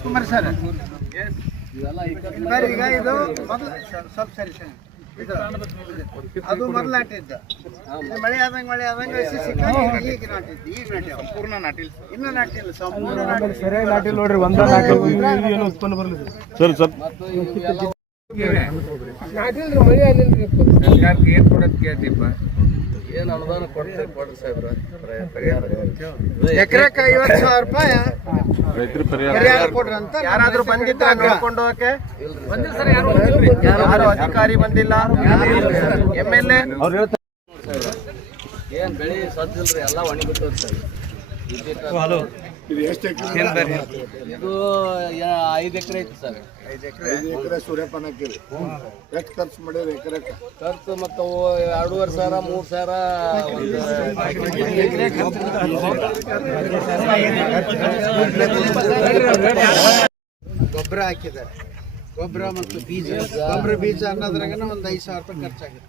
Rajkumar sir ಈಗ ಇದು ಮೊದಲು ಸ್ವಲ್ಪ ಸರಿ ಸರಿ ಇದು ಅದು ಮೊದಲು ನಾಟಿದ್ದು ಮಳೆ ಆದಂಗೆ ಈಗ ನಾಟಿದ್ದು ಈಗ ನಾಟಿ ಸಂಪೂರ್ಣ ನಾಟಿಲ್ಲ ಇನ್ನೂ ನಾಟಿಲ್ಲ ಸಂಪೂರ್ಣ ನಾಟಿ ಸರಿಯಾಗಿ ನಾಟಿಲ್ಲ ನೋಡ್ರಿ ಒಂದ ನಾಟಿ ಉತ್ಪನ್ನ ಬರಲಿಲ್ಲ ಸರ್ ಸರ್ ನಾಟಿಲ್ರಿ ಮಳೆ ಆಗಿಲ್ರಿ ಸರ್ಕಾರಕ್ಕೆ ಏನು ಕೊಡೋದು ಕೇಳ್ತೀಪ್ಪ ಏನು ಅನುದಾನ ಕೊಡ್ರಿ ಸಾಹೇಬ್ರ ಎಕರೆಕ್ಕೆ 50,000 ರೂಪಾಯಿ ರೈತರ ಪರಿಹಾರ ಕೊಡ್ರಿ ಅಂತ ಯಾರಾದ್ರೂ ಬಂದಿದ್ರ ನೋಡ್ಕೊಂಡು ಹೋಗಕ್ಕೆ ಬಂದಿಲ್ಲ ಸರ್ ಯಾರು ಅಧಿಕಾರಿ ಬಂದಿಲ್ಲ MLA ಅವ್ರು ಹೇಳ್ತಾರೆ ಏನ್ ಬೆಳಿ ಸಜ್ಜಿಲ್ರಿ ಎಲ್ಲ ಒಣಗಿಬಿಟ್ಟದ ಸರ್ ಇದು ಎಷ್ಟು ಎಕರೆ ಇದು 5 ಎಕರೆ ಐತಿ ಸರ್ 5 ಎಕರೆ ಸೂರ್ಯಪಾನ ಹಾಕಿರಿ ಎಷ್ಟು ಖರ್ಚು ಮಾಡಿರಿ ಎಕರೆಕ್ಕೆ ಖರ್ಚು ಮತ್ತು 2,500 ಗೊಬ್ಬರ ಹಾಕಿದ್ದಾರೆ ಗೊಬ್ಬರ ಮತ್ತು ಬೀಜ ಅನ್ನೋದ್ರಾಗನ ಒಂದು 5,000 ರೂಪಾಯಿ ಖರ್ಚಾಗುತ್ತೆ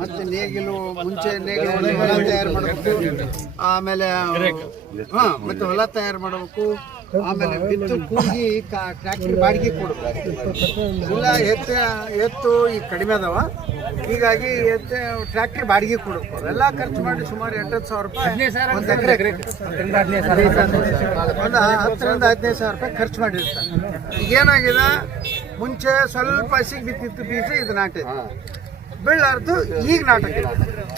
ಮತ್ತೆ ನೇಗಿಲು ಮುಂಚೆ ನೇಗಿಲು ಹೊಲ ತಯಾರು ಮಾಡಬೇಕು ಆಮೇಲೆ ಮತ್ತೆ ಹೊಲ ತಯಾರು ಮಾಡಬೇಕು ಆಮೇಲೆ ಬಿತ್ತು ಕೂಗಿ ಟ್ರ್ಯಾಕ್ಟರ್ ಬಾಡಿಗೆ ಕೊಡಬೇಕು ಇಲ್ಲ ಎತ್ತು ಈಗ ಕಡಿಮೆ ಅದಾವ ಹೀಗಾಗಿ ಟ್ರ್ಯಾಕ್ಟರ್ ಬಾಡಿಗೆ ಕೊಡಬೇಕು ಅವೆಲ್ಲ ಖರ್ಚು ಮಾಡಿ ಸುಮಾರು 8,000 ರೂಪಾಯಿ ಒಂದು ಎಕರೆ ಒಂದು 10,000 ರೂಪಾಯಿ ಖರ್ಚು ಮಾಡಿರ್ತಾರೆ ಈಗೇನಾಗಿದೆ ಮುಂಚೆ ಸ್ವಲ್ಪ ಹಸಿಗೆ ಬಿತ್ತಿತ್ತು ಬೀಜ ಇದು ನಾಟಿದ್ದು ಬೆಳ್ಳಾರ್ದು ಈಗ ನಾಟಕ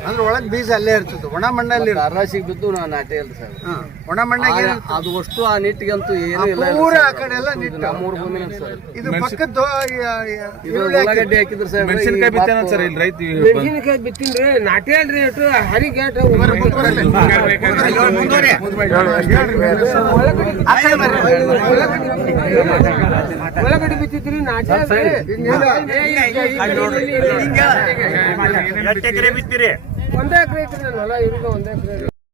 ಅಂದ್ರೆ ಒಳಗೆ ಬೀಜ ಅಲ್ಲೇ ಇರ್ತದೆ ಒಣ ಮಣ್ಣಲ್ಲಿ ಅರಾಸಿಗೆ ಬಿದ್ದು ನಾವು ನಾಟಿ ಅಲ್ರಿ ಸರ್ ಒಣ ಮಣ್ಣಾಗ ಅದು ಅಷ್ಟು ಆ ನಿಟ್ಟಿಗಂತೂ ಏನು ಇಲ್ಲ ಪೂರ ಆ ಕಡೆ ಎಲ್ಲ ನಿಟ್ಟು ನಮ್ಮೂರು ಭೂಮಿನ ಸರ್ ಇದು ಪಕ್ಕದ್ದು ಇದು ಉಳ್ಳಾಗಡ್ಡಿ ಹಾಕಿದ್ರು ಸರ್ ಮೆಣಸಿನಕಾಯಿ ಬಿತ್ತಾನ ಸರ್ ಇಲ್ಲಿ ರೈತ ಮೆಣಸಿನಕಾಯಿ ಬಿತ್ತಿನ್ರಿ ನಾಟಿ ಅಲ್ರಿ ಇಟ್ಟು ಹರಿಗೆ ಉಳ್ಳಾಗಡ್ಡಿ ಬಿತ್ತಿದ್ರಿ ನಾಟಿ ಎಕರೆ ಬಿತ್ತೀರಿ 1 ಎಕರೆ ಐತ್ರಿ ನನ್ನ ಹೊಲ ಇರೋದು 1 ಎಕರೆ